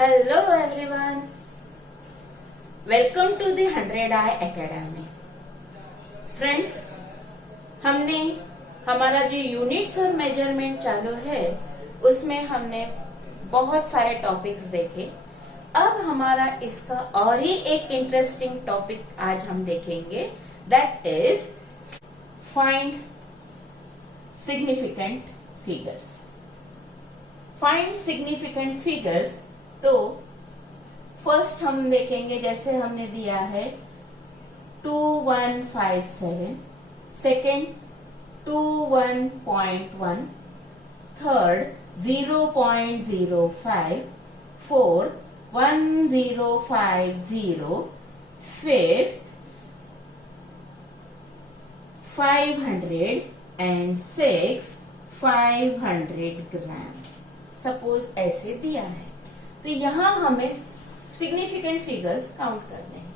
Hello everyone, welcome to the 100 I academy. Friends, हमने हमारा जो यूनिट्स और मेजरमेंट चालू है उसमें हमने बहुत सारे टॉपिक्स देखे। अब हमारा इसका और ही एक इंटरेस्टिंग टॉपिक आज हम देखेंगे, that is find significant figures. Find significant figures, तो फर्स्ट हम देखेंगे, जैसे हमने दिया है 2157, second 21.1, third 0.05, fourth 1050, fifth 500 and six 500 gram. Suppose ऐसे दिया है, तो यहाँ हमें सिग्निफिकेंट फिगर्स काउंट करने हैं।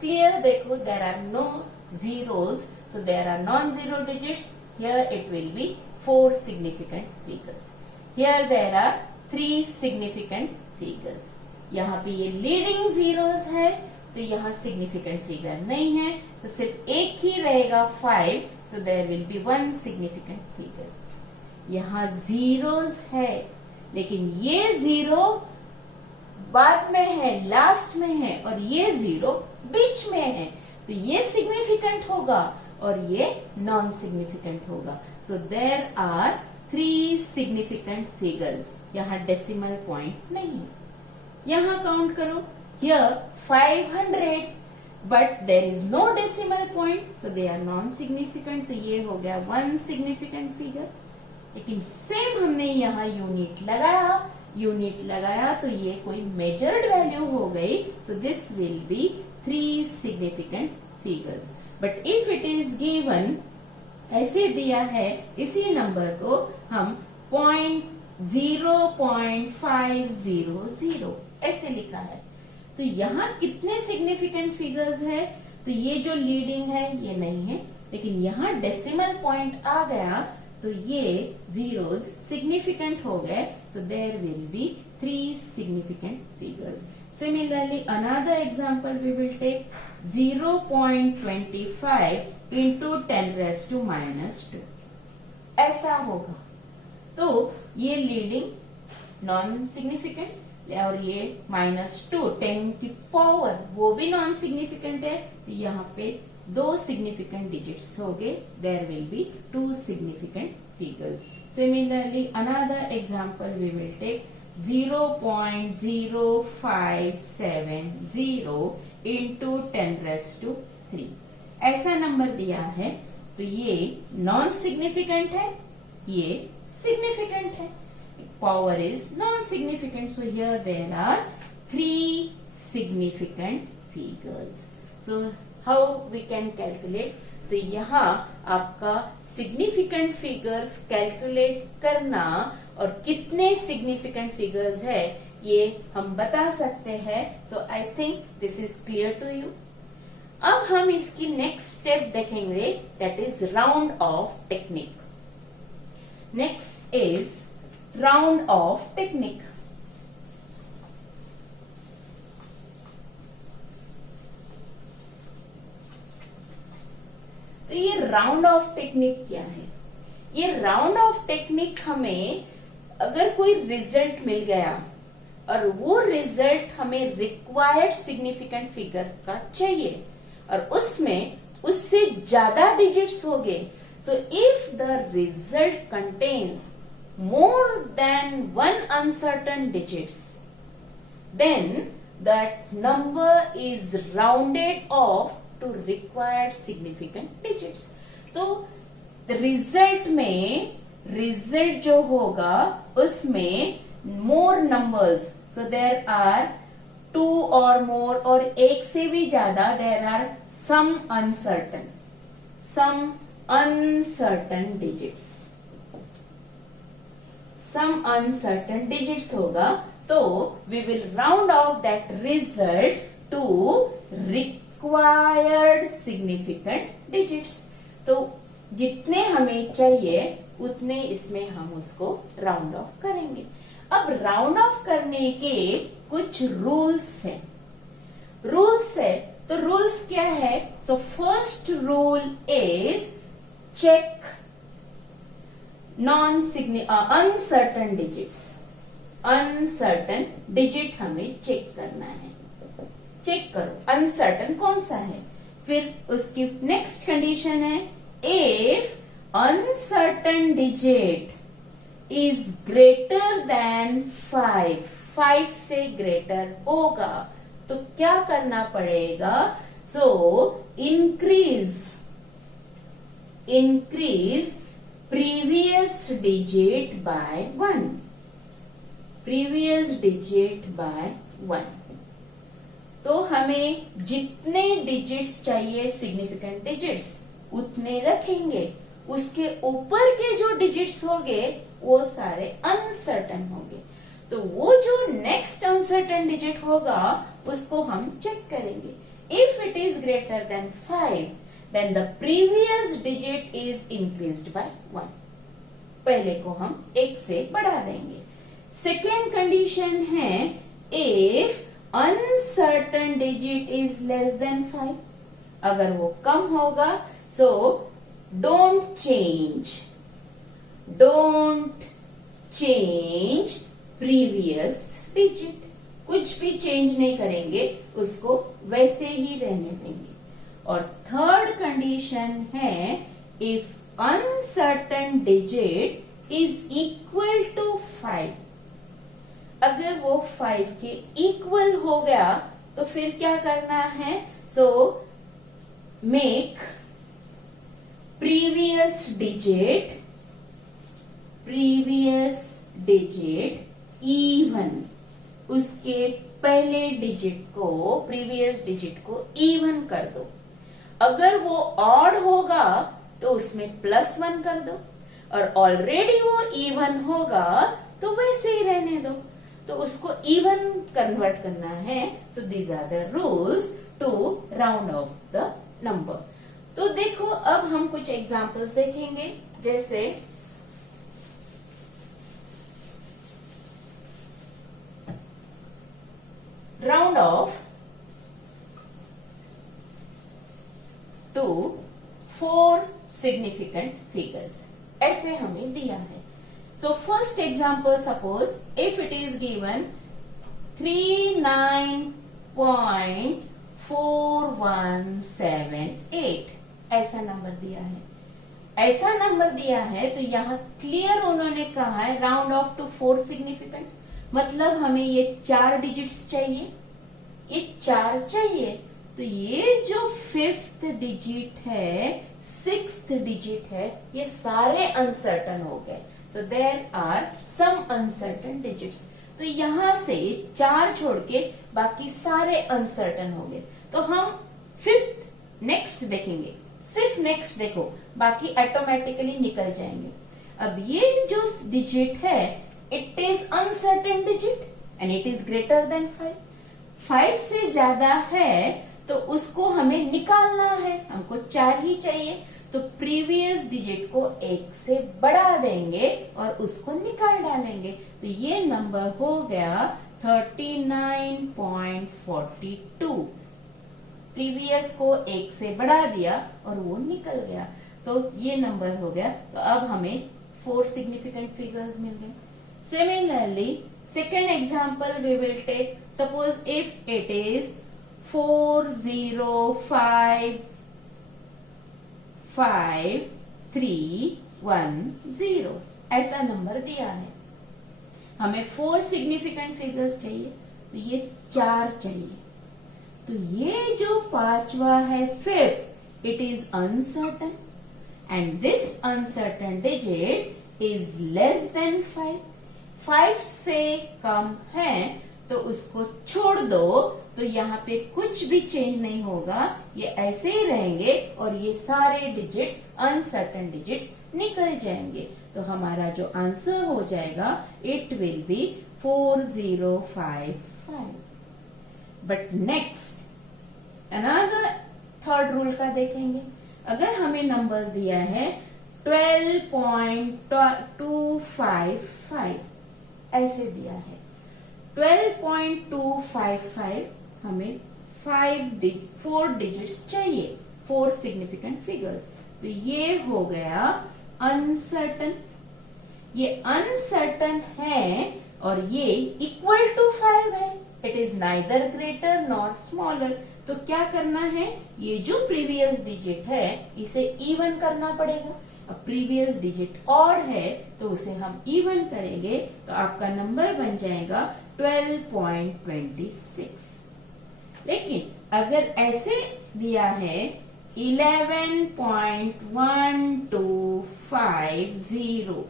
क्लियर? देखो, there are no zeros, so there are non-zero digits. Here it will be 4 significant figures. Here there are 3 significant figures. यहाँ पे ये लीडिंग zeros है, तो यहाँ significant figure नहीं है, तो सिर्फ एक ही रहेगा 5, so there will be 1 significant figures. यहाँ zeros है, लेकिन ये जीरो बाद में है, लास्ट में है, और ये जीरो बीच में है, तो ये सिग्निफिकेंट होगा और ये नॉन सिग्निफिकेंट होगा। So there are 3 significant figures. यहाँ डेसिमल पॉइंट नहीं है। यहाँ काउंट करो, here 500 but there is no decimal point, so they are non significant, तो ये हो गया 1 सिग्निफिकेंट फिगर। लेकिन सेम हमने यहाँ यूनिट लगाया तो ये कोई मेजर्ड वैल्यू हो गई, so this will be 3 significant figures. But if it is given, ऐसे दिया है, इसी नंबर को हम 0.500 ऐसे लिखा है, तो यहाँ कितने सिग्निफिकेंट फिगर्स है? तो ये जो लीडिंग है ये नहीं है, लेकिन यहाँ डेसिमल पॉइंट आ गया तो ये zeros significant हो गए, so there will be 3 significant figures. Similarly, another example we will take 0.25 into 10 raised to minus 2. ऐसा होगा, तो ये लीडिंग नॉन सिग्निफिकेंट और ये -2 10 की पावर वो भी नॉन सिग्निफिकेंट है, तो यहाँ पे 2 significant digits हो गए, there will be 2 significant figures. Similarly, another example we will take 0.0570 into 10 raised to 3. ऐसा नंबर दिया है, तो ये नॉन सिग्निफिकेंट है, ये सिग्निफिकेंट है, power is non significant, so here there are 3 significant figures. So how we can calculate? तो यहाँ आपका सिग्निफिकेंट फिगर्स कैलकुलेट करना और कितने सिग्निफिकेंट फिगर्स है ये हम बता सकते हैं। So I think this is clear to you. अब हम इसकी नेक्स्ट स्टेप देखेंगे, that is round off technique. Next is round off technique. तो ये राउंड ऑफ टेक्निक क्या है? ये राउंड ऑफ टेक्निक हमें अगर कोई रिजल्ट मिल गया और वो रिजल्ट हमें रिक्वायर्ड सिग्निफिकेंट फिगर का चाहिए और उसमें उससे ज्यादा डिजिट्स हो गए, so if the result contains more than 1 uncertain digits, then that number is rounded off to required significant digits. तो रिजल्ट जो होगा उसमें more numbers, so there are 2 और मोर, और एक से भी ज्यादा, there are some uncertain digits होगा, तो we will round off that result to required significant digits. तो जितने हमें चाहिए उतने इसमें हम उसको राउंड ऑफ करेंगे। अब राउंड ऑफ करने के कुछ रूल्स हैं। रूल्स है तो रूल्स क्या है? So first rule is check uncertain digits. Uncertain digit हमें चेक करना है। चेक करो अनसर्टन कौन सा है। फिर उसकी नेक्स्ट कंडीशन है if uncertain digit is greater than 5 से ग्रेटर होगा तो क्या करना पड़ेगा? So increase previous digit by 1। Previous digit by 1। तो हमें जितने डिजिट्स चाहिए सिग्निफिकेंट डिजिट्स उतने रखेंगे। उसके ऊपर के जो डिजिट्स होंगे वो सारे अनसर्टन होंगे। तो वो जो नेक्स्ट अनसर्टन डिजिट होगा उसको हम चेक करेंगे। If it is greater than 5 then the previous digit is increased by 1। पहले को हम 1 से बढ़ा देंगे। सेकेंड कंडीशन है if uncertain digit is less than 5। अगर वो कम होगा so don't change previous digit. कुछ भी चेंज नहीं करेंगे, उसको वैसे ही रहने देंगे। और थर्ड कंडीशन है if uncertain digit is equal to 5। अगर वो 5 के इक्वल हो गया तो फिर क्या करना है? So make previous digit even. उसके पहले डिजिट को प्रीवियस डिजिट को इवन कर दो। अगर वो ऑड होगा तो उसमें +1 कर दो और ऑलरेडी वो इवन होगा तो वैसे ही रहने दो। तो उसको इवन कन्वर्ट करना है। So these are the rules to round off the number. तो देखो अब हम कुछ एग्जांपल्स देखेंगे। जैसे round off to 4 significant figures, ऐसे हमें दिया है। So first example, suppose if it is given 39.4178 ऐसा नंबर दिया है। ऐसा नंबर दिया है तो यहाँ क्लियर उन्होंने कहा है राउंड ऑफ टू 4 सिग्निफिकेंट। मतलब हमें ये 4 डिजिट्स चाहिए, ये 4 चाहिए। तो ये जो 5th डिजिट है, 6th डिजिट है, ये सारे अनसर्टन हो गए। So there are some uncertain digits. तो यहां से 4 छोड़ के बाकी सारे अनसर्टन हो गए। तो हम 5th नेक्स्ट देखेंगे। सिर्फ नेक्स्ट देखो, बाकी ऑटोमेटिकली निकल जाएंगे। अब ये जो डिजिट है it is uncertain digit and it is greater than 5। 5 से ज्यादा है तो उसको हमें निकालना है। हमको 4 ही चाहिए तो प्रीवियस डिजिट को 1 से बढ़ा देंगे और उसको निकाल डालेंगे। तो ये नंबर हो गया 39.42। प्रीवियस को 1 से बढ़ा दिया और वो निकल गया तो ये नंबर हो गया। तो अब हमें 4 सिग्निफिकेंट फिगर्स मिल गए। Similarly second example we will take, suppose if it is 4055310 ऐसा नंबर दिया है। हमें 4 सिग्निफिकेंट फिगर्स चाहिए तो ये 4 चाहिए। तो ये जो 5वां है 5th, it is uncertain and this uncertain digit is less than 5। 5 से कम है तो उसको छोड़ दो। तो यहाँ पे कुछ भी चेंज नहीं होगा, ये ऐसे ही रहेंगे और ये सारे डिजिट्स अनसर्टेन डिजिट्स निकल जाएंगे। तो हमारा जो आंसर हो जाएगा it will B 4055। But next another third rule का देखेंगे। अगर हमें नंबर्स दिया है 12.255 ऐसे दिया है 12.255 हमें 4 डिजिट्स चाहिए, 4 सिग्निफिकेंट फिगर्स। तो ये हो गया अनसर्टन, ये अनसर्टन है और ये इक्वल टू 5 है, it is neither greater nor smaller. तो क्या करना है, ये जो प्रीवियस डिजिट है इसे इवन करना पड़ेगा। अब प्रीवियस डिजिट ऑड है तो उसे हम इवन करेंगे तो आपका नंबर बन जाएगा 12.26। लेकिन अगर ऐसे दिया है 11.1250,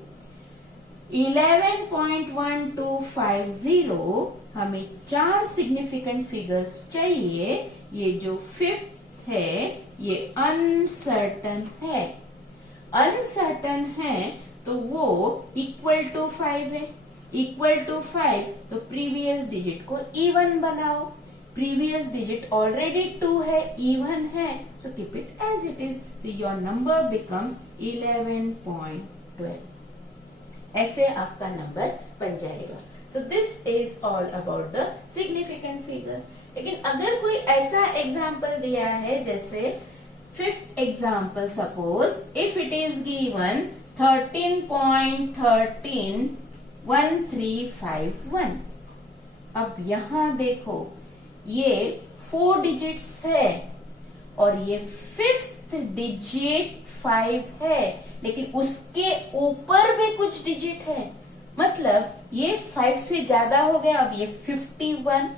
11.1250 हमें 4 सिग्निफिकेंट फिगर्स चाहिए। ये जो फिफ्थ है ये अनसर्टन है, अनसर्टन है तो वो इक्वल टू 5 है, इक्वल टू 5 तो प्रीवियस डिजिट को इवन बनाओ। प्रीवियस डिजिट ऑलरेडी 2 है, इवन है, so keep it as it is. So your number becomes 11.12। ऐसे आपका नंबर बन जाएगा। So this is all about the significant figures. लेकिन अगर कोई ऐसा एग्जाम्पल दिया है, जैसे fifth example, suppose if it is given 13.131351। अब यहां देखो ये 4 डिजिट्स है और ये फिफ्थ डिजिट 5 है, लेकिन उसके ऊपर भी कुछ डिजिट है, मतलब ये 5 से ज्यादा हो गया। अब ये 51,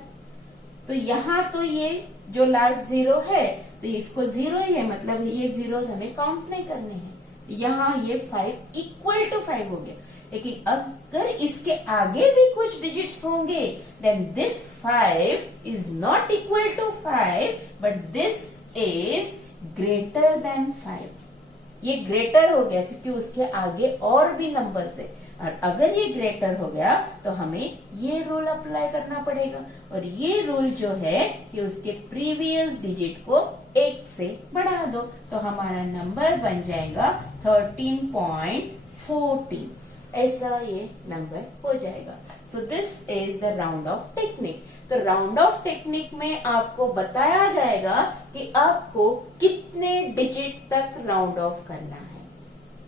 तो यहाँ तो ये जो लास्ट 0 है तो इसको 0 ही है, मतलब ये जीरोस हमें काउंट नहीं करने हैं। यहाँ ये 5 इक्वल टू 5 हो गया। लेकिन अगर इसके आगे भी कुछ डिजिट्स होंगे, then this 5 is not equal to 5 but this is greater than 5। ये ग्रेटर हो गया क्योंकि उसके आगे और भी नंबर्स है, और अगर ये ग्रेटर हो गया तो हमें ये रूल अप्लाई करना पड़ेगा। और ये रूल जो है कि उसके प्रीवियस डिजिट को 1 से बढ़ा दो, तो हमारा नंबर बन जाएगा 13.14। ऐसा ये नंबर हो जाएगा। So this is the round off technique. तो राउंड ऑफ टेक्निक में आपको बताया जाएगा कि आपको कितने डिजिट तक राउंड ऑफ करना है,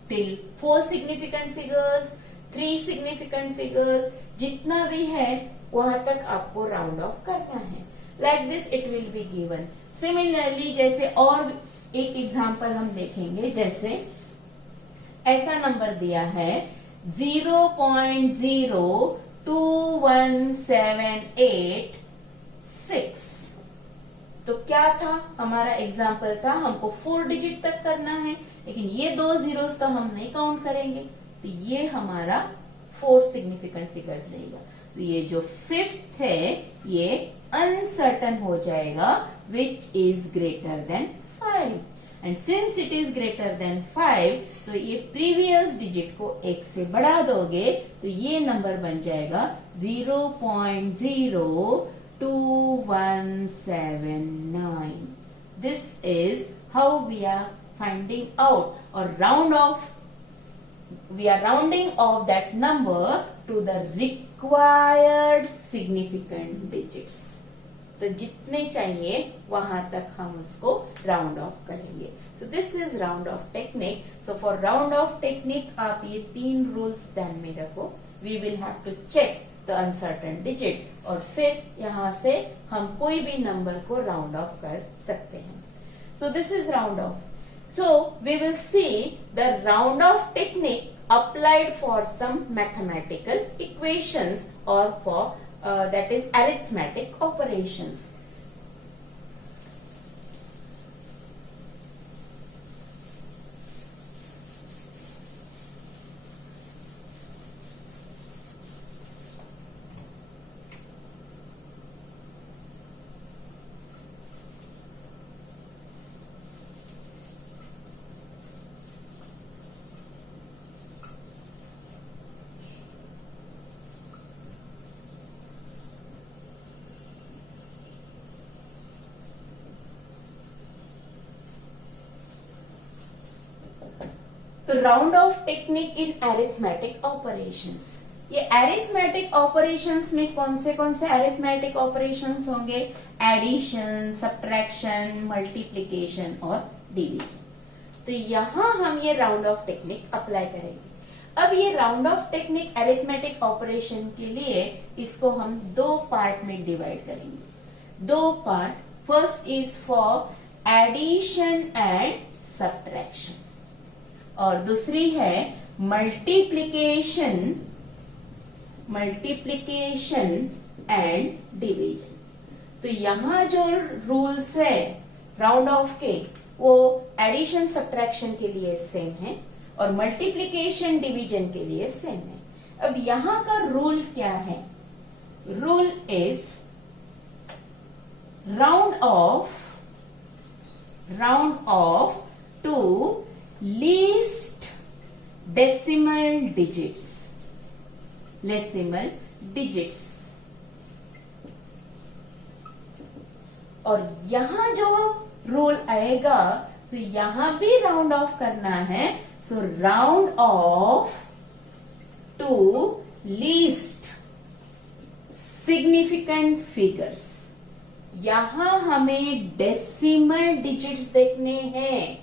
till 4 significant figures, 3 significant figures, जितना भी है वहां तक आपको राउंड ऑफ करना है। Like this it will be given. Similarly जैसे और एक एग्जांपल हम देखेंगे, जैसे ऐसा नंबर दिया है 0.021786। तो क्या था हमारा एग्जाम्पल था, हमको 4 डिजिट तक करना है, लेकिन ये 2 जीरोस तो हम नहीं काउंट करेंगे, तो ये हमारा 4 सिग्निफिकेंट फिगर्स रहेगा। तो ये जो फिफ्थ है ये अनसर्टन हो जाएगा, which is greater than 5। And since it is greater than 5 तो ये प्रीवियस डिजिट को 1 से बढ़ा दोगे तो ये नंबर बन जाएगा 0.02179। This is how we are finding out और we are rounding off that number to the required significant digits। तो जितने चाहिए वहां तक हम उसको राउंड ऑफ करेंगे। So this is round off technique. So for round off technique आप ये 3 रूल्स ध्यान में रखो। We will have to check the uncertain digit और फिर यहां से हम कोई भी नंबर को राउंड ऑफ कर सकते हैं। सो this is round of. So we will see the round off technique applied for some mathematical equations or for that is arithmetic operations. The round off technique in arithmetic operations. ये arithmetic operations में कौन से arithmetic operations होंगे? Addition, subtraction, multiplication और division. तो यहां हम ये राउंड ऑफ टेक्निक अप्लाई करेंगे। अब ये round off technique arithmetic operation के लिए इसको हम दो पार्ट में डिवाइड करेंगे। दो part, first is for addition and subtraction और दूसरी है मल्टीप्लिकेशन एंड डिवीजन। तो यहां जो रूल्स है राउंड ऑफ के वो एडिशन सब्ट्रैक्शन के लिए सेम है और मल्टीप्लिकेशन डिवीजन के लिए सेम है। अब यहां का रूल क्या है? Rule is round off to least decimal digits. और यहां जो रूल आएगा सो यहां भी राउंड ऑफ करना है। So round off to least significant figures. यहां हमें डेसिमल डिजिट्स देखने हैं,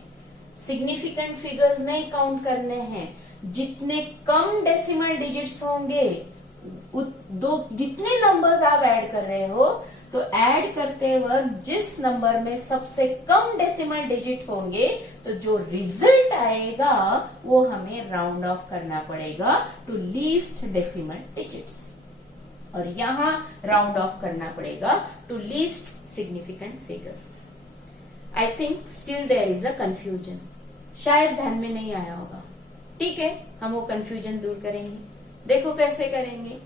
सिग्निफिकेंट फिगर्स नहीं काउंट करने हैं। जितने कम डेसिमल डिजिट्स होंगे, जितने नंबर्स आप ऐड कर रहे हो तो ऐड करते वक्त जिस नंबर में सबसे कम डेसिमल डिजिट होंगे तो जो रिजल्ट आएगा वो हमें राउंड ऑफ करना पड़ेगा टू लीस्ट डेसिमल डिजिट्स और यहां राउंड ऑफ करना पड़ेगा to least significant figures. I think still there is a confusion, शायद ध्यान में नहीं आया होगा। ठीक है, हम वो कंफ्यूजन दूर करेंगे। देखो कैसे करेंगे।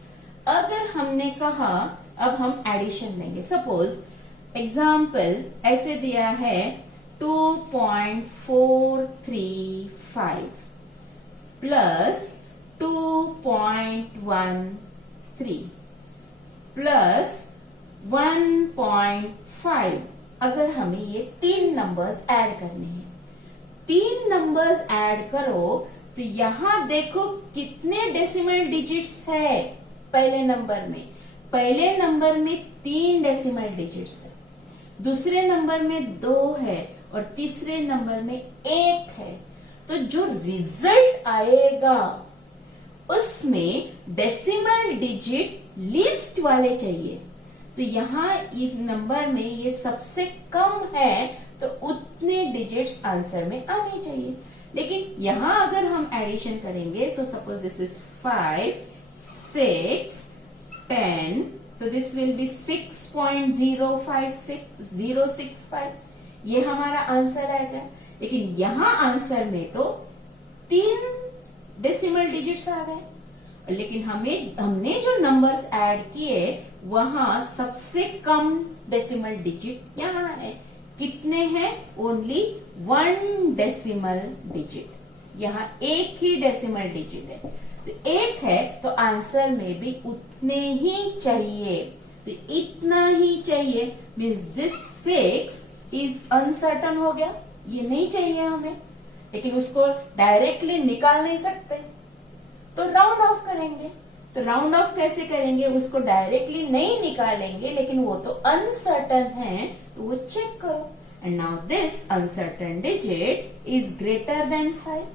अगर हमने कहा अब हम एडिशन लेंगे, सपोज एग्जाम्पल ऐसे दिया है 2.435 प्लस 2.13 प्लस 1.5। अगर हमें ये तीन नंबर्स ऐड करने हैं, तीन नंबर्स ऐड करो तो यहां देखो कितने डेसिमल डिजिट्स है। पहले नंबर में 3 डेसिमल डिजिट्स है, दूसरे नंबर में 2 है और तीसरे नंबर में 1 है। तो जो रिजल्ट आएगा उसमें डेसिमल डिजिट लिस्ट वाले चाहिए। तो यहां इस नंबर में ये सबसे कम है तो उतने डिजिट्स आंसर में आने चाहिए। लेकिन यहां अगर हम एडिशन करेंगे, so suppose this is 5, 6, 10, so this will be 6.065। ये हमारा आंसर आएगा। लेकिन यहां आंसर में तो 3 डेसिमल डिजिट्स आ गए, लेकिन हमने जो नंबर्स ऐड किए वहां सबसे कम डेसिमल डिजिट यहां है। कितने हैं? Only 1 decimal digit. यहां एक ही डेसिमल डिजिट है, तो 1 है तो आंसर में भी उतने ही चाहिए। तो इतना ही चाहिए मीन्स दिस 6 इज अनसर्टन हो गया, ये नहीं चाहिए हमें, लेकिन उसको डायरेक्टली निकाल नहीं सकते तो राउंड ऑफ करेंगे। तो राउंड ऑफ कैसे करेंगे? उसको डायरेक्टली नहीं निकालेंगे, लेकिन वो तो अनसर्टन है तो वो चेक करो। And now this uncertain digit is greater than 5,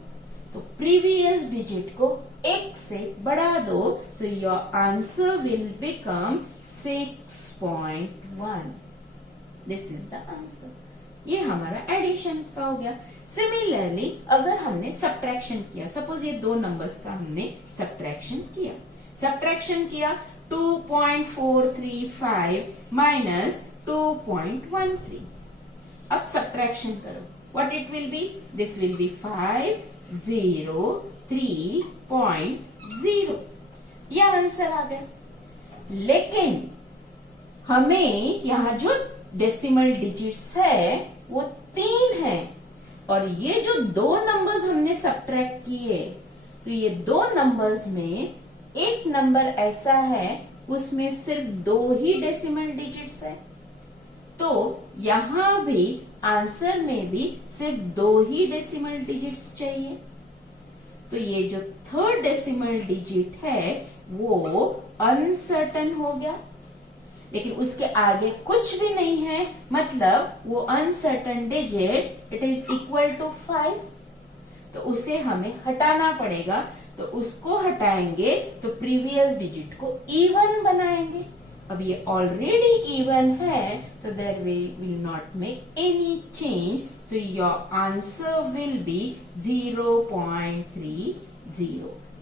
तो प्रीवियस डिजिट को 1 से बढ़ा दो, सो your answer will become 6.1। This is the answer. ये हमारा एडिशन का हो गया। सिमिलरली अगर हमने सब्ट्रैक्शन किया, सपोज ये दो नंबर्स का हमने सब्ट्रैक्शन किया 2.435 माइनस 2.13। अब सब्ट्रैक्शन करो, what it will B? This will be 503.0। यह आंसर आ गया। लेकिन हमें यहां जो डेसिमल डिजिट्स है वो 3 है और ये जो 2 नंबर्स हमने सब्ट्रैक्ट किए तो ये 2 नंबर्स में एक नंबर ऐसा है उसमें सिर्फ 2 ही डेसिमल डिजिट्स है, तो यहां भी आंसर में भी सिर्फ 2 ही डेसिमल डिजिट्स चाहिए। तो ये जो 3rd डेसिमल डिजिट है वो अनसर्टन हो गया, लेकिन उसके आगे कुछ भी नहीं है, मतलब वो uncertain digit it is equal to 5, तो उसे हमें हटाना पड़ेगा। तो उसको हटाएंगे तो प्रीवियस डिजिट को इवन बनाएंगे। अब ये ऑलरेडी इवन है, so there we will not make any change, so your answer will be 0.30।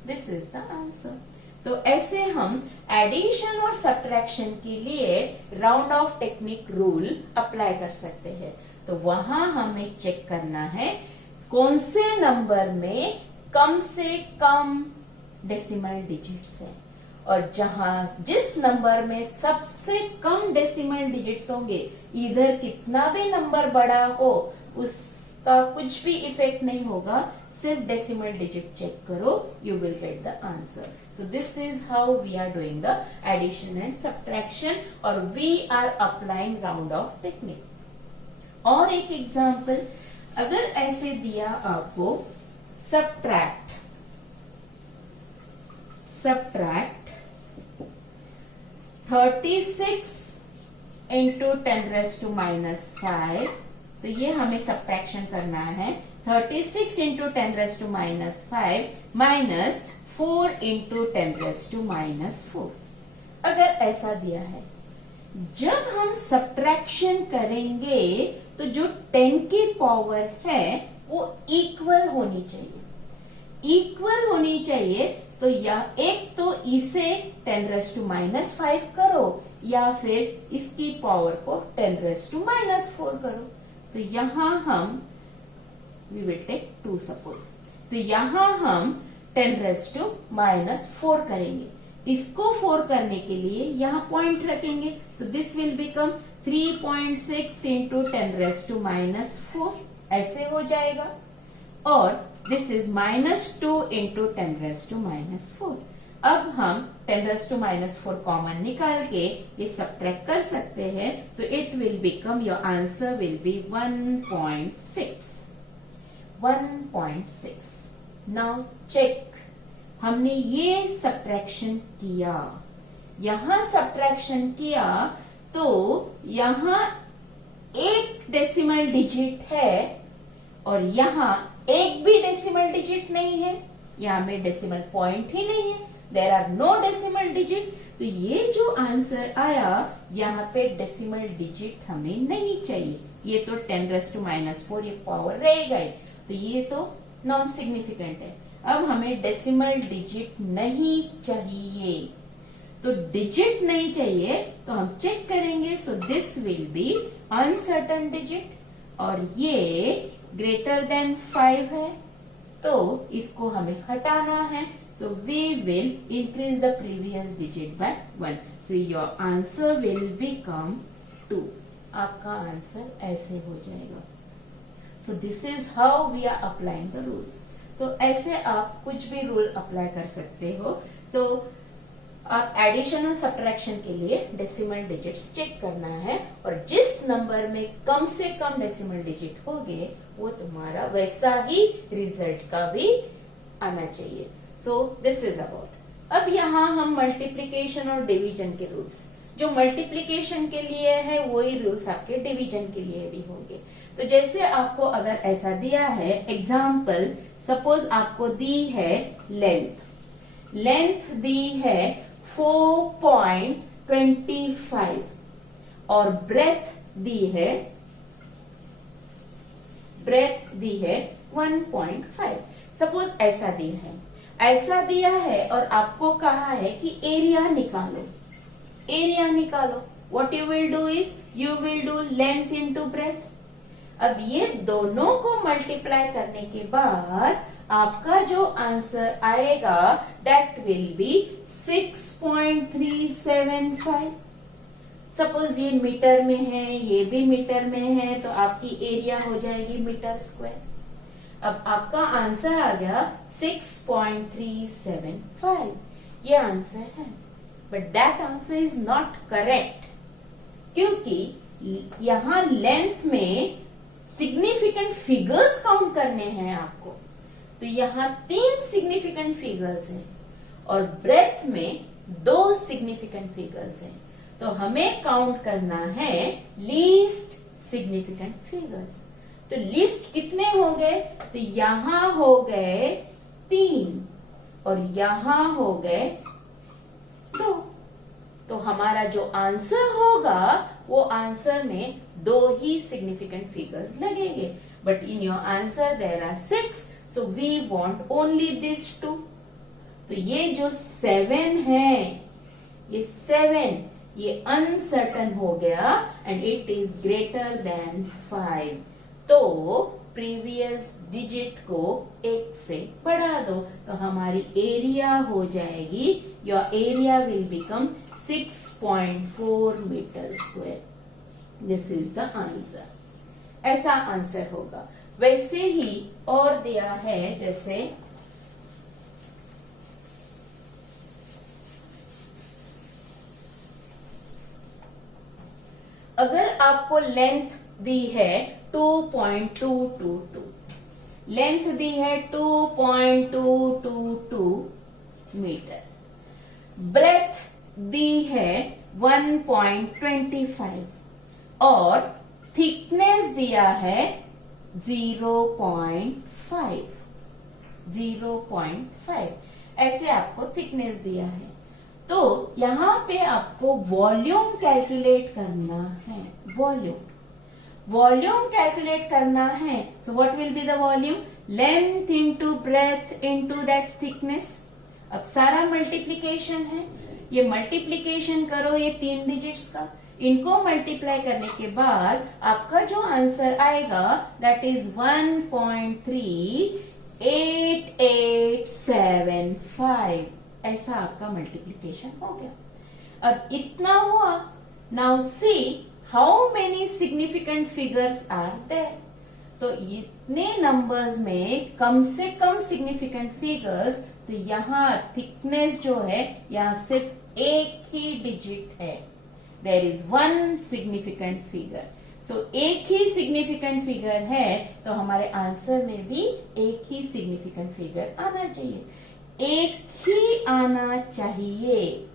This is the answer. तो ऐसे हम एडिशन और सब्ट्रैक्शन के लिए round off technique rule apply कर सकते हैं। तो वहां हमें चेक करना है कौन से नंबर में कम से कम डेसिमल डिजिट्स है, और जिस नंबर में सबसे कम डेसिमल डिजिट्स होंगे, इधर कितना भी नंबर बड़ा हो उसका कुछ भी इफेक्ट नहीं होगा, सिर्फ डेसिमल डिजिट चेक करो, you will get the answer. So this is how we are doing the addition and subtraction, और we are applying round off technique. और एक एग्जांपल, अगर ऐसे दिया आपको सब्ट्रैक्ट 36 into 10⁻⁻⁵, तो ये हमें सब्ट्रैक्शन करना है। 36 into 10⁻⁵ माइनस 4 into 10⁻⁴। अगर ऐसा दिया है, जब हम सब्ट्रैक्शन करेंगे तो जो 10 की पावर है वो इक्वल होनी चाहिए। इक्वल होनी चाहिए, तो या एक तो इसे 10⁻⁻5 करो, या फिर इसकी पावर को 10⁻⁴ करो। तो यहां हम we will take 2 suppose, तो यहां हम 10⁻⁴ करेंगे। इसको 4 करने के लिए यहां पॉइंट रखेंगे, so this will become 3.6 into 10⁻⁴, ऐसे हो जाएगा। और दिस इज -2 into 10⁻⁴। अब हम 10⁻⁴ कॉमन निकाल के ये सब्ट्रैक्ट कर सकते हैं, so it will become, your answer will be 1.6। Now check, हमने ये सब्ट्रैक्शन किया, यहां सब्ट्रैक्शन किया, तो यहां एक डेसिमल डिजिट है और यहां एक भी डेसिमल डिजिट नहीं है, यहां में डेसिमल पॉइंट ही नहीं है, there are no decimal digit. तो ये जो आंसर आया, यहाँ पे डेसिमल डिजिट हमें नहीं चाहिए, ये तो 10⁻⁴ ये पावर रहेगा ही, तो ये तो नॉन सिग्निफिकेंट है। अब हमें डेसिमल डिजिट नहीं चाहिए, तो डिजिट नहीं चाहिए तो हम चेक करेंगे, so this will be uncertain digit, और ये ग्रेटर देन 5 है, तो इसको हमें हटाना है, so we will increase the previous digit by 1, so your answer will become 2। आपका आंसर ऐसे हो जाएगा। So this is how we are applying the rules. तो ऐसे आप कुछ भी रूल अप्लाई कर सकते हो। तो आप एडिशन और सब्ट्रैक्शन के लिए डेसिमल डिजिट्स चेक करना है, और जिस नंबर में कम से कम डेसिमल डिजिट होंगे वो तुम्हारा वैसा ही रिजल्ट का भी आना चाहिए। सो दिस इज अबाउट। अब यहाँ हम मल्टीप्लिकेशन और डिवीजन के रूल्स, जो मल्टीप्लिकेशन के लिए है वही रूल्स आपके डिवीजन के लिए भी होंगे। तो जैसे आपको अगर ऐसा दिया है एग्जाम्पल, सपोज आपको दी है लेंथ दी है 4.25 और ब्रेथ दी है 1.5। सपोज ऐसा दिया है और आपको कहा है कि एरिया निकालो। What you will do is you will do length into breadth. अब ये दोनों को मल्टीप्लाई करने के बाद आपका जो आंसर आएगा दैट विल बी 6.375। सपोज ये मीटर में है, ये भी मीटर में है, तो आपकी एरिया हो जाएगी मीटर स्क्वायर। अब आपका आंसर आ गया 6.375, ये आंसर है, but that answer is not correct, क्योंकि यहां लेंथ में सिग्निफिकेंट फिगर्स काउंट करने हैं आपको। तो यहां 3 सिग्निफिकेंट फिगर्स हैं और ब्रेथ में 2 सिग्निफिकेंट फिगर्स हैं, तो हमें काउंट करना है लीस्ट सिग्निफिकेंट फिगर्स। तो लिस्ट कितने हो गए? तो यहां हो गए 3 और यहां हो गए 2। तो हमारा जो आंसर होगा वो आंसर में 2 ही सिग्निफिकेंट फिगर्स लगेंगे। But in your answer there are 6, so we want only this 2। तो ये जो 7 है, ये 7 ये अनसर्टन हो गया and it is greater than 5। तो प्रीवियस डिजिट को 1 से बढ़ा दो, तो हमारी एरिया हो जाएगी, your area will become 6.4 metre square. This is the answer. ऐसा आंसर होगा। वैसे ही और दिया है, जैसे अगर आपको लेंथ दी है 2.222, लेंथ दी है 2.222 मीटर, ब्रेथ दी है 1.25 और थिकनेस दिया है 0.5। ऐसे आपको थिकनेस दिया है। तो यहां पे आपको वॉल्यूम कैलकुलेट करना है। वॉल्यूम कैलकुलेट करना है। So what will be the volume? Length into breadth into that thickness. अब सारा मल्टीप्लीकेशन है, ये मल्टीप्लीकेशन करो ये 3 डिजिट्स का, इनको मल्टीप्लाई करने के बाद आपका जो आंसर आएगा दैट इज 1.38875। ऐसा आपका मल्टीप्लीकेशन हो गया। अब इतना हुआ। Now see how many significant figures are there. तो इतने नंबर्स में कम से कम सिग्निफिकेंट फिगर्स, तो यहाँ थिकनेस जो है यहाँ सिर्फ एक ही डिजिट है। There is 1 significant figure. सो एक ही सिग्निफिकेंट फिगर है, तो हमारे आंसर में भी एक ही सिग्निफिकेंट फिगर आना चाहिए। एक ही आना चाहिए।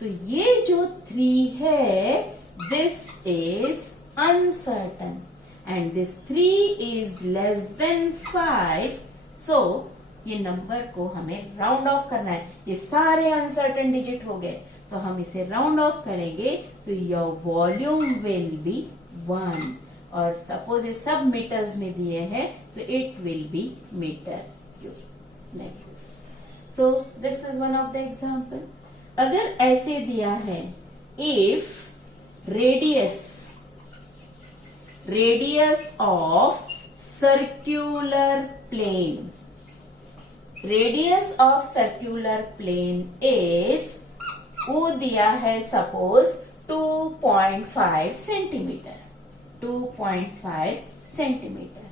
तो ये जो 3 है, this is uncertain and this 3 is less than 5। सो ये नंबर को हमें राउंड ऑफ करना है। ये सारे अनसर्टन डिजिट हो गए, तो हम इसे राउंड ऑफ करेंगे। So your volume will be 1 और सपोज ये सब मीटर्स में दिए हैं, so it will be metre cube like this. So this is one of the example. अगर ऐसे दिया है, if radius of circular plane is, वो दिया है सपोज 2.5 सेंटीमीटर, 2.5 सेंटीमीटर,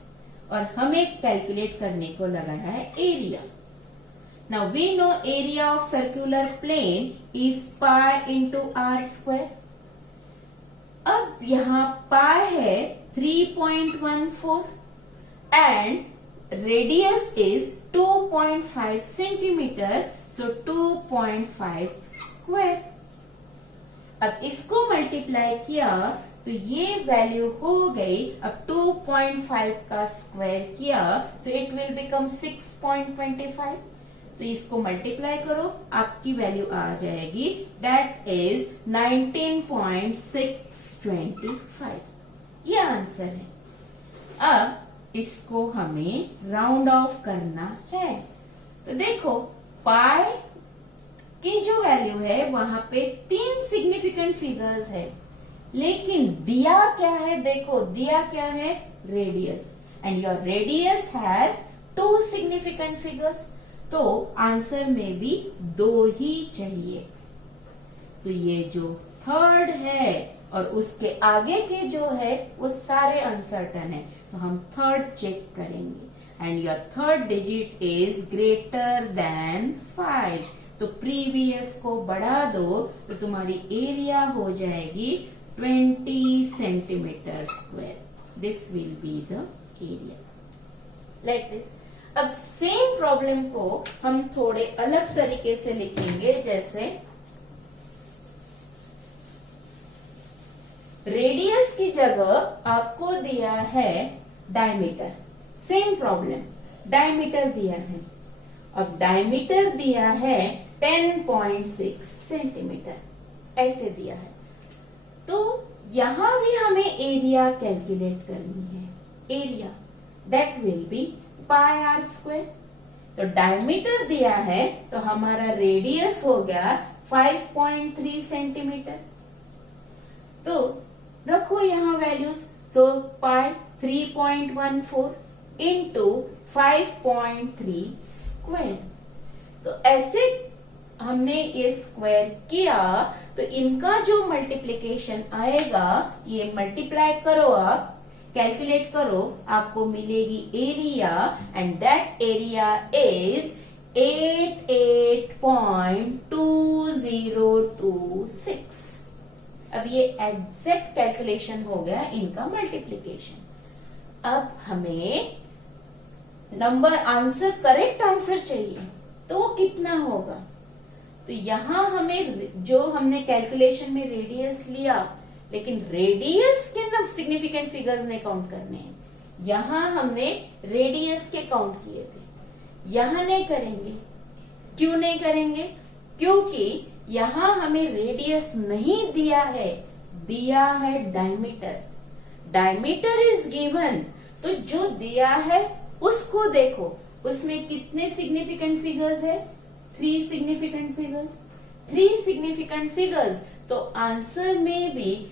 और हमें कैलकुलेट करने को लगा है area. Now we know area of circular plane is pi into r square. अब यहाँ pi है 3.14 and radius is 2.5 centimeter, so 2.5 square. अब इसको मल्टीप्लाई किया तो ये वैल्यू हो गई। अब 2.5 का स्क्वायर किया, so it will become 6.25. तो इसको मल्टीप्लाई करो, आपकी वैल्यू आ जाएगी, दैट इज 19.625। ये आंसर है। अब इसको हमें राउंड ऑफ करना है। तो देखो पाई की जो वैल्यू है वहां पे 3 सिग्निफिकेंट फिगर्स है, लेकिन दिया क्या है? देखो दिया क्या है? Radius, and your radius has 2 significant figures. तो आंसर में भी 2 ही चाहिए। तो ये जो थर्ड है और उसके आगे के जो है वो सारे अनसर्टन है, तो हम थर्ड चेक करेंगे, and your third digit is greater than 5। तो प्रीवियस को बढ़ा दो तो तुम्हारी एरिया हो जाएगी 20 centimetre square. This will be the area like this. अब सेम प्रॉब्लम को हम थोड़े अलग तरीके से लिखेंगे, जैसे रेडियस की जगह आपको दिया है डायमीटर। सेम प्रॉब्लम, डायमीटर दिया है। अब डायमीटर दिया है 10.6 सेंटीमीटर, ऐसे दिया है। तो यहां भी हमें एरिया कैलकुलेट करनी है। Area that will be pi r square. तो डायमीटर दिया है तो हमारा रेडियस हो गया 5.3 सेंटीमीटर। तो रखो यहां वैल्यूज। सो पाई 3.14 इंटू 5.3 स्क्वायर। तो ऐसे हमने ये स्क्वायर किया तो इनका जो मल्टीप्लिकेशन आएगा, ये मल्टीप्लाई करो, आप कैलकुलेट करो, आपको मिलेगी area, and that area is 88.2026। अब ये एग्जैक्ट कैलकुलेशन हो गया इनका मल्टीप्लिकेशन। अब हमें नंबर आंसर, करेक्ट आंसर चाहिए, तो वो कितना होगा? तो यहां हमें जो हमने कैलकुलेशन में रेडियस लिया, लेकिन रेडियस के ना सिग्निफिकेंट फिगर्स नहीं काउंट करने हैं। यहां हमने रेडियस के काउंट किए थे, यहां नहीं करेंगे। क्यों नहीं करेंगे? क्योंकि यहां हमें रेडियस नहीं दिया है, दिया है डायमीटर। डायमीटर इज गिवन, तो जो दिया है उसको देखो, उसमें कितने सिग्निफिकेंट फिगर्स है? 3 सिग्निफिकेंट फिगर्स। 3 सिग्निफिकेंट फिगर्स, तो आंसर में भी,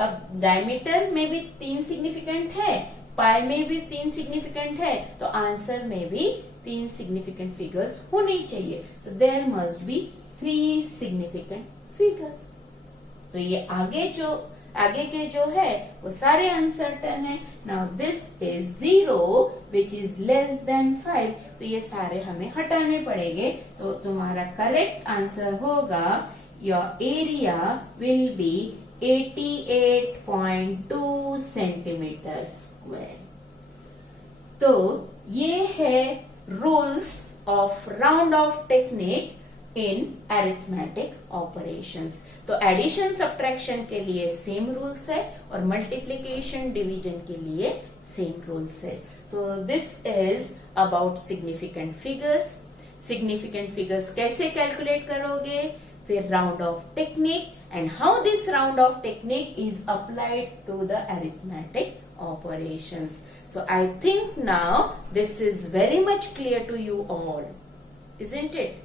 अब डायमीटर में भी 3 सिग्निफिकेंट है, पाई में भी 3 सिग्निफिकेंट है, तो आंसर में भी 3 सिग्निफिकेंट फिगर्स होनी चाहिए। So there must be 3 significant figures. तो ये आगे के जो है वो सारे अनसर्टन है। Now this is 0 which is less than 5, तो ये सारे हमें हटाने पड़ेंगे। तो तुम्हारा करेक्ट आंसर होगा, your area will be 88.2 centimetre square. तो ये है rules of round off technique in arithmetic operations. तो एडिशन सब्ट्रैक्शन के लिए सेम रूल्स है और मल्टीप्लिकेशन डिवीजन के लिए सेम रूल्स है। So this is about significant figures. Significant figures कैसे कैलकुलेट करोगे, फिर round off technique, and how this round off technique is applied to the arithmetic operations. So I think now this is very much clear to you all, isn't it?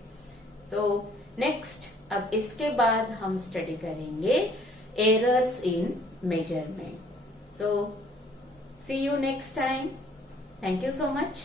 So next, अब इसके बाद हम study करेंगे errors in measurement. So see you next time. Thank you so much.